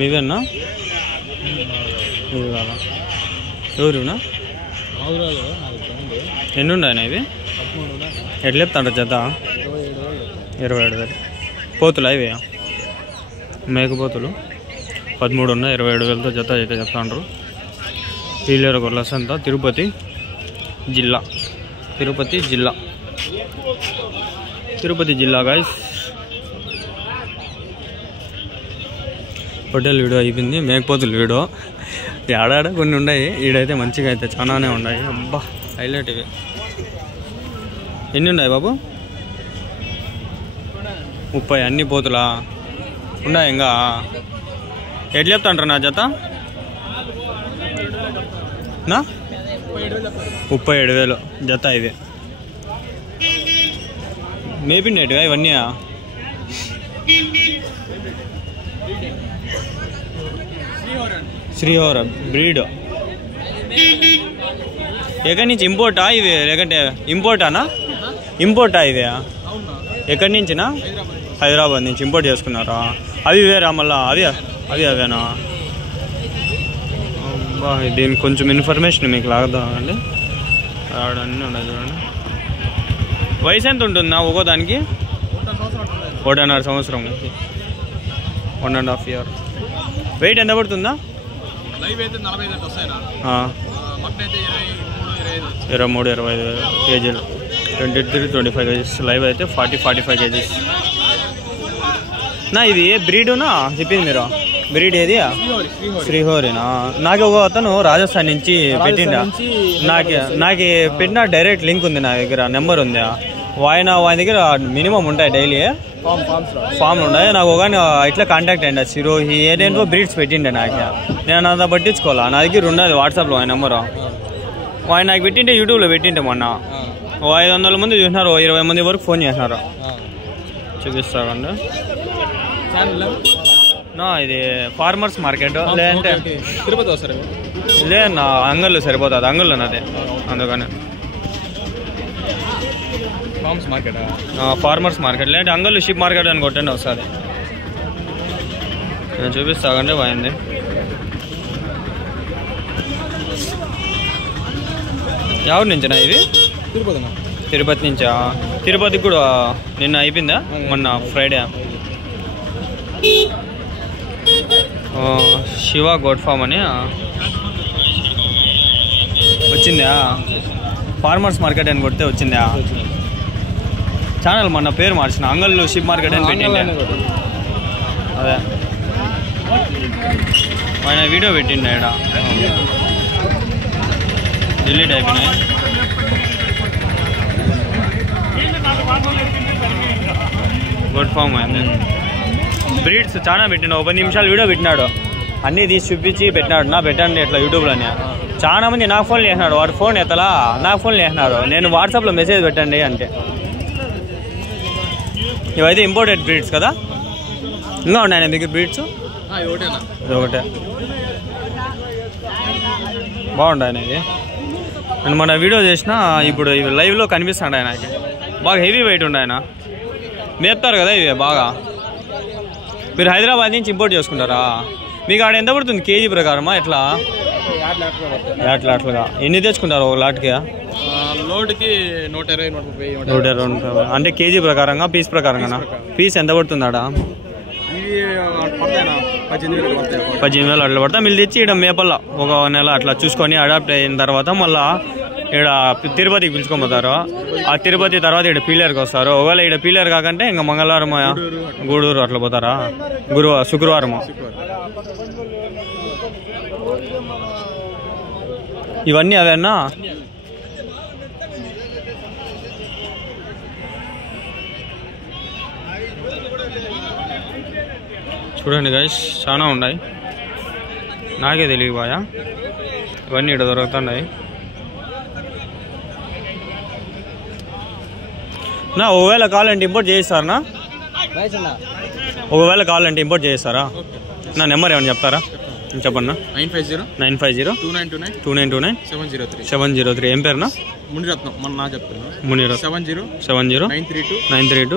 మీవేనా ఇవి కాదా ఎవరునా ఎన్ని ఉన్నాయన్నా ఇవి ఎట్లా చెప్తాంటారు జత 27,000 పోతులు ఇవి మేకపోతులు 13 ఉన్నాయి 27,000తో జత అయితే చెప్తాండ్రు పీలేరు గొర్రెల సంత తిరుపతి జిల్లా గాయస్ హోటల్ వీడియో అయిపోయింది మేకపోతులు వీడియో ఆడాడ కొన్ని ఉన్నాయి ఈడైతే మంచిగా అయితే చాలానే ఉన్నాయి అబ్బా హైలైట్ ఇవి ఎన్ని ఉన్నాయి బాబు 30 అన్ని పోతులా ఉన్నాయి ఇంకా ఎట్లా చెప్తాంటారు నా జత నా 37,000 జత ఇవి మేపిండేటివా ఇవన్నీ శ్రీహోర బ్రీడ్ ఎక్కడి నుంచి ఇంపోర్టా ఇవి లేకంటే ఇంపోర్టా ఇవి ఎక్కడి నుంచినా హైదరాబాద్ నుంచి ఇంపోర్ట్ చేసుకున్నారా అవి వేరా మళ్ళా అవేనా దీనికి కొంచెం ఇన్ఫర్మేషన్ మీకు లాగదా అండి అన్నీ ఉన్నాయి చూడండి వయసు ఎంత ఉంటుందా ఒక్కో దానికి 1.5 సంవత్సరం 1.5 year వెయిట్ ఎంత పడుతుందా 23-25 కేజీలు 23-25 కేజీస్ లైవ్ అయితే 40-45 కేజీస్ నా ఇది ఏ బ్రీడునా చెప్పింది మీరు బ్రీడ్ ఏది శ్రీహోరినా నాకు ఒక అతను రాజస్థాన్ నుంచి పెట్టిండా నాకు పెట్టిన డైరెక్ట్ లింక్ ఉంది నా దగ్గర నెంబర్ ఉంది ఆయన దగ్గర మినిమం ఉంటాయి డైలీ ఫామ్లు ఉన్నాయి నాకు ఒక ఇట్లా కాంటాక్ట్ అయ్యండి సిరోహి ఏదేంటో బ్రీడ్స్ పెట్టిండే నాకు నేను అంతా పట్టించుకోవాలా నా దగ్గర ఉన్నది వాట్సాప్లో ఆయన నెంబరు ఆయన నాకు పెట్టింటే యూట్యూబ్లో పెట్టింటే మొన్న 500 మంది చూసినారు 20 మంది వరకు ఫోన్ చేసినారు చూపిస్తారండి ఇది ఫార్మర్స్ మార్కెట్ లేదంటే తిరుపతి వస్తారు లేదన్నా అంగళ్ళు సరిపోతుంది అంగళ్ళు అదే అందుకని ఫార్మర్స్ మార్కెట్ లేదంటే అంగళ్ళు షిప్ మార్కెట్ అని కొట్టండి వస్తుంది నేను చూపిస్తాకండి పోయింది ఎవరి నుంచినా ఇది తిరుపతి నుంచా తిరుపతికి కూడా నిన్న అయిపోయిందా మొన్న ఫ్రైడే శివ గోడ్ ఫామ్ అని వచ్చిందా ఫార్మర్స్ మార్కెట్ అని కొడితే వచ్చిందా ఛానల్ మొన్న పేరు మార్చిన అంగళ్ళు షిప్ మార్కెట్ అని పెట్టిండే అదే ఆయన వీడియో పెట్టిండే ఇక్కడ డిలీట్ అయిపోయినాయి గుడ్ ఫామ్ అయింది బ్రీడ్స్ చాలా పెట్టినా 10 నిమిషాలు వీడియో పెట్టినాడు అన్నీ తీసి చూపించి పెట్టినాడు నా పెట్టండి ఇట్లా యూట్యూబ్లోనే చాలా మంది నాకు ఫోన్ చేసినాడు వాడు ఫోన్ ఎత్తలా నాకు ఫోన్ చేసినాడు నేను వాట్సాప్లో మెసేజ్ పెట్టండి అంటే ఇవైతే ఇంపోర్టెడ్ బ్రీడ్స్ కదా ఇంకా ఉన్నాయి నా దగ్గర బ్రీడ్స్ ఒకటే బాగుంటాయి ఇది నేను మన వీడియో చేసిన ఇప్పుడు ఇవి లైవ్లో కనిపిస్తాడు ఆయనకి బాగా హెవీ వెయిట్ ఉండే ఆయన మేపుతారు కదా ఇవి బాగా మీరు హైదరాబాద్ నుంచి ఇంపోర్ట్ చేసుకుంటారా మీకు ఆడ ఎంత పడుతుంది కేజీ ప్రకారమా ఎట్లా అట్లాగా ఎన్ని తెచ్చుకుంటారు ఒక లాట్కి లోడ్కి 120 అంటే కేజీ ప్రకారంగా పీస్ ప్రకారంగా పీస్ ఎంత పడుతుంది ఆడ 18,000 అట్లా పడతా మీరు తెచ్చి ఇక్కడ మేపల్ల ఒక నెల అట్లా చూసుకొని అడాప్ట్ అయిన తర్వాత మళ్ళీ ఇక్కడ తిరుపతికి పిలుచుకోపోతారు ఆ తిరుపతి తర్వాత ఇక్కడ పీలేరుకి వస్తారు ఒకవేళ ఇక్కడ పీలేరు కాకంటే ఇంకా మంగళవారం గూడూరు అట్లా పోతారా శుక్రవారం ఇవన్నీ అవేనా చూడండి గైస్ చాలా ఉన్నాయి నాకే తెలియబాయా ఇవన్నీ ఇక్కడ దొరుకుతున్నాయి నా ఒకవేళ కావాలంటే ఇంపోర్ట్ చేయిస్తారా ఒకవేళ కావాలంటే ఇంపోర్ట్ చేయిస్తారా నా నెంబర్ ఏమైనా చెప్తారా చెప్పన్నా. 950 2929 703. ఏం పేరునా? మునిరత్నం. నా చెప్తున్నా. మునిరత్నం. 70 932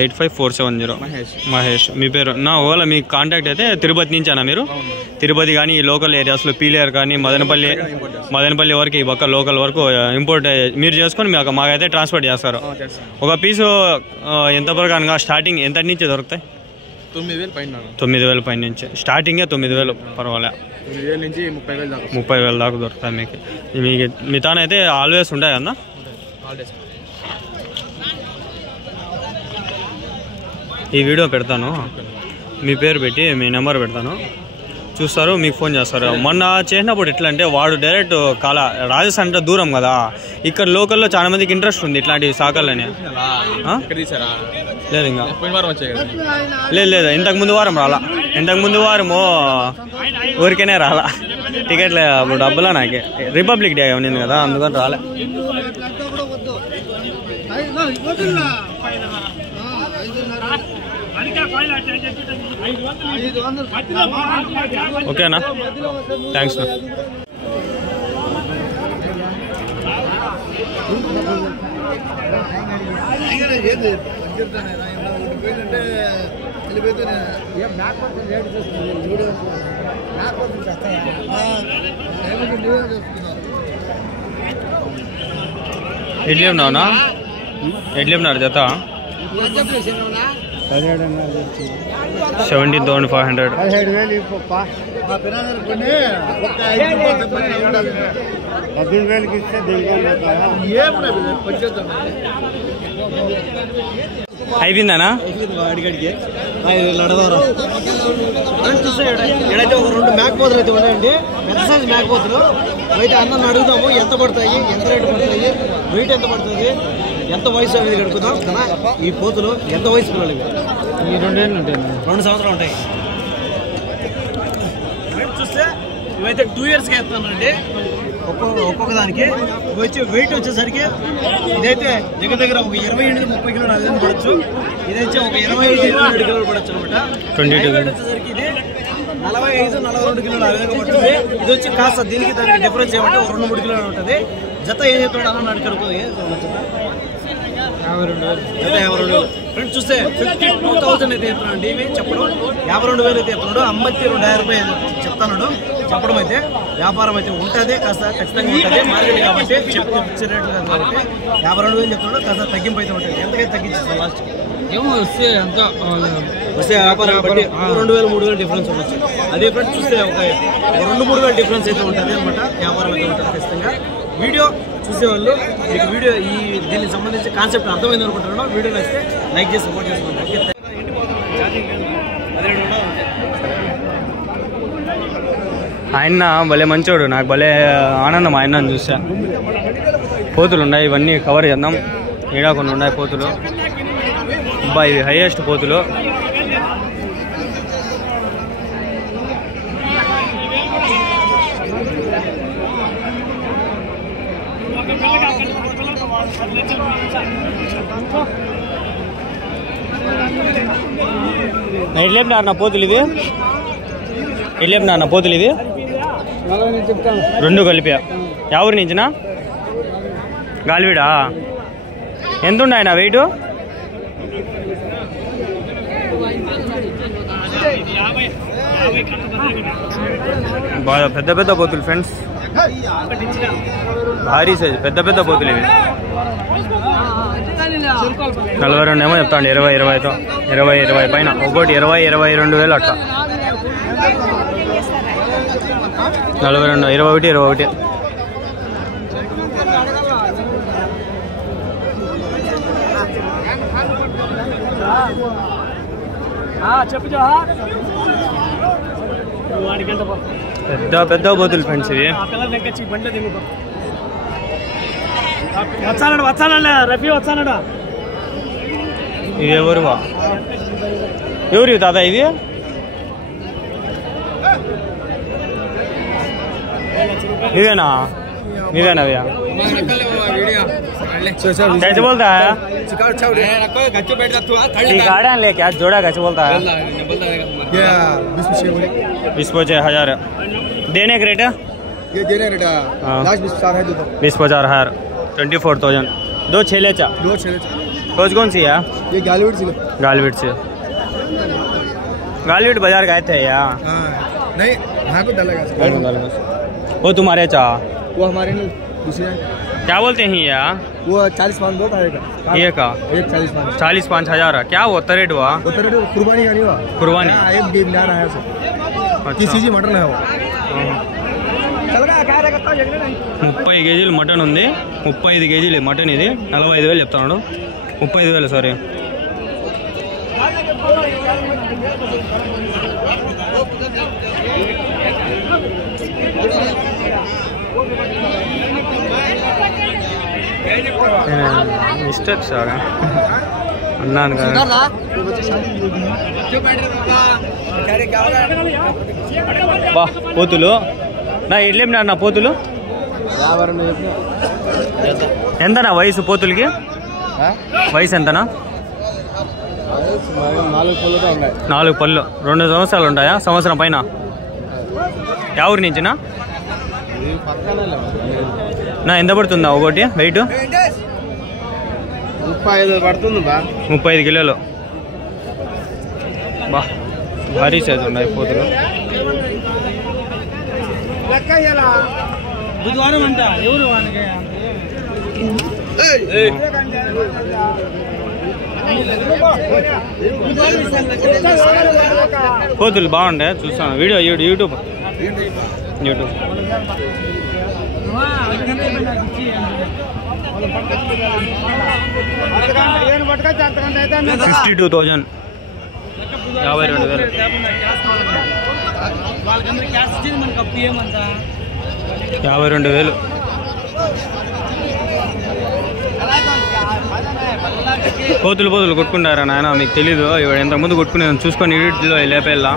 85470. మహేష్. మీ పేరు నా ఓలా మీ కాంటాక్ట్ అయితే తిరుపతి నుంచి అన్న మీరు? తిరుపతి కానీ ఈ లోకల్ ఏరియాస్లో పీలేరు కానీ మదనపల్లి వరకు ఈ పక్క లోకల్ వరకు ఇంపోర్ట్ మీరు చేసుకొని మాకైతే ట్రాన్స్పోర్ట్ చేస్తారు. ఒక పీసు ఎంత ప్రకారంగా స్టార్టింగ్ ఎంత నుంచి దొరుకుతాయి? 9,000 పైన నుంచి స్టార్టింగే. 9,000 పర్వాలే. 9,000 నుంచి 30,000 దాకా దొరుకుతాయి మీకు. మీ తానైతే ఆల్వేస్ ఉంటాయి అన్న. ఈ వీడియో పెడతాను, మీ పేరు పెట్టి మీ నెంబర్ పెడతాను, చూస్తారు, మీకు ఫోన్ చేస్తారు. మొన్న చేసినప్పుడు ఎట్లా అంటే వాడు డైరెక్ట్ రాజస్థాన్ అంటే దూరం కదా, ఇక్కడ లోకల్లో చాలా మందికి ఇంట్రెస్ట్ ఉంది ఇట్లాంటి సాకర్లని. లేదు ఇంకా లేదు ఇంతకుముందు వారం రాలా. ఇంతకుముందు వారము ఊరికేనే రాలా. టికెట్లు అప్పుడు డబ్బులా నాకే రిపబ్లిక్ డే ఉన్నింది కదా, అందుకని రాలే. ఓకేనా, థ్యాంక్స్. ఎడ్లీ ఉన్నావునా? ఎడ్లీ ఉన్నారు జత 17,500. అయిపోయిందనా? ఎడైతే ఒక 2 మేకపోతులు అయితే ఉన్నాయండి, పెద్ద సైజు మేకపోతులు. అయితే అందరిని అడుగుదాము ఎంత పడతాయి, ఎంత రేటు పడతాయి, వెయిట్ ఎంత పడుతుంది, ఎంత వయసు అనేది అడుగుదాం కదా. ఈ పోతులు ఎంత వయసు పిల్లలు? ఈ 2 ఏళ్ళు ఉంటాయి, 2 సంవత్సరాలు ఉంటాయి. చూస్తే ఇవైతే 2 ఇయర్స్కి వేస్తానండి ఒక్కొక్క దానికి. వచ్చి వెయిట్ వచ్చేసరికి ఇదైతే దగ్గర ఒక 28-30 కిలోలు అదే పడచ్చు. ఇదైతే ఒక 25-27 కిలోలు పడచ్చు అనమాట. 22 వచ్చేసరికి ఇది 45-42 కిలోలు ఆ విధంగా పడుతుంది. ఇది వచ్చి కాస్త దీనికి దానికి డిఫరెన్స్ ఏమంటే ఒక 2-3 కిలోలు ఉంటుంది. జత ఏం చెప్తాడు అన్న అడుగుతుంది. జత 52. ఫ్రెండ్స్ చూస్తే 52,000 అయితే చెప్తున్నాడు. ఇవి చెప్పడం 52,000 అయితే చెప్తున్నాడు. 52,000 రూపాయలు చెప్తున్నాడు. చెప్పడం అయితే వ్యాపారం అయితే ఉంటుంది, కాస్త ఖచ్చితంగా ఉంటుంది. మార్కెట్ కాబట్టి చెప్పే రేట్లు కాదు కాబట్టి 52,000 చెప్తున్నాడు. కాస్త తగ్గింపు అయితే ఉంటుంది. ఎంతకైతే తగ్గించేస్తాం లాస్ట్ ఏమో వస్తే వ్యాపారం కాబట్టి 2,000-3,000 డిఫరెన్స్ ఉండొచ్చు. అదే ఫ్రెండ్స్ చూస్తే ఒక 2-3,000 డిఫరెన్స్ అయితే ఉంటుంది అనమాట. వ్యాపారం అయితే ఉంటుంది ఖచ్చితంగా. వీడియో చూసేవాళ్ళు మీకు వీడియో దీనికి సంబంధించి కాన్సెప్ట్ అర్థమైంది అనుకుంటున్నాను. వీడియో నచ్చితే లైక్ చేసి సపోర్ట్ చేసుకోండి. ఓకే, ఆయన భలే మంచోడు, నాకు భలే ఆనందం ఆయన చూసా. పోతులు ఉన్నాయి, ఇవన్నీ కవర్ చేద్దాం. ఈడా కొన్ని ఉన్నాయి పోతులు. అబ్బాయి ఇవి హైయెస్ట్ పోతులు. ఎట్లేపినారు నా పోతులు ఇవి? ఎట్లేపినారు నా పోతులు ఇవి? 2 కలిపా. ఎవరి నుంచినా? గాలివీడా. ఎంత ఉన్నాయి నా వెయిట్? బాగా పెద్ద పెద్ద పోతులు ఫ్రెండ్స్, భారీ సైజ్ పెద్ద పెద్ద పోతులు ఇవి. 42 ఏమో చెప్తాండి. 20-20తో 20 పైన ఒకటి 20-22 అట్లా. 42 21 పెద్ద పెద్ద పోతులు ఫ్రెండ్స్ ఇవి. ఇవి ఎవరువా? ఎవరు తాత ఇవి? ఇవేనా? మీవేనా भैया कैसे बोलता है गाड़ियाँ ले क्या जोड़ा कैसे बोलता है 20,000 देने का रेट ये देने रेट लास्ट 20,000 24,000 दो छेले चा कौन सी है ये गालवीट से गालवीट बाजार गए थे यार नहीं यहाँ को डालेगा वो तुम्हारे चा वो हमारे नहीं दूसरे क्या बोलते हैं यार वो 40,000 दो का ये का 40,000 क्या होता रेट हुआ कुर्बानी का नहीं हुआ कुर्बानी एक गेंदार आया सर किसी मटन है वो 30 కేజీలు మటన్ ఉంది 35 కేజీలు మటన్ ఇది 45,000 చెప్తున్నాడు 35,000 సారీ మిస్టేక్ సార్ అన్నాను కదా బా పోతులు నా ఎట్లేమి నా పోతులు ఎంతనా వయసు పోతులకి వయసు ఎంతనా 4 పళ్ళు 2 సంవత్సరాలు ఉంటాయా సంవత్సరం పైన ఎవరి నుంచినా నా ఎంత పడుతుందా ఒకటి వెయిట్ 35 పడుతుంది 35 కిలోలు బా భారీ సైజు ఉన్నాయి పోతులు బుధవారం అంట ఎవరు కోతులు బాగుండే చూస్తాను వీడియో యూట్యూబ్ 52,000 52,000 కోతులు కొట్టుకుంటారా నాయన మీకు తెలీదు ఇవాడు ఎంతకుముందు కొట్టుకునేది చూసుకొని ఇడిలో లేపేళ్ళ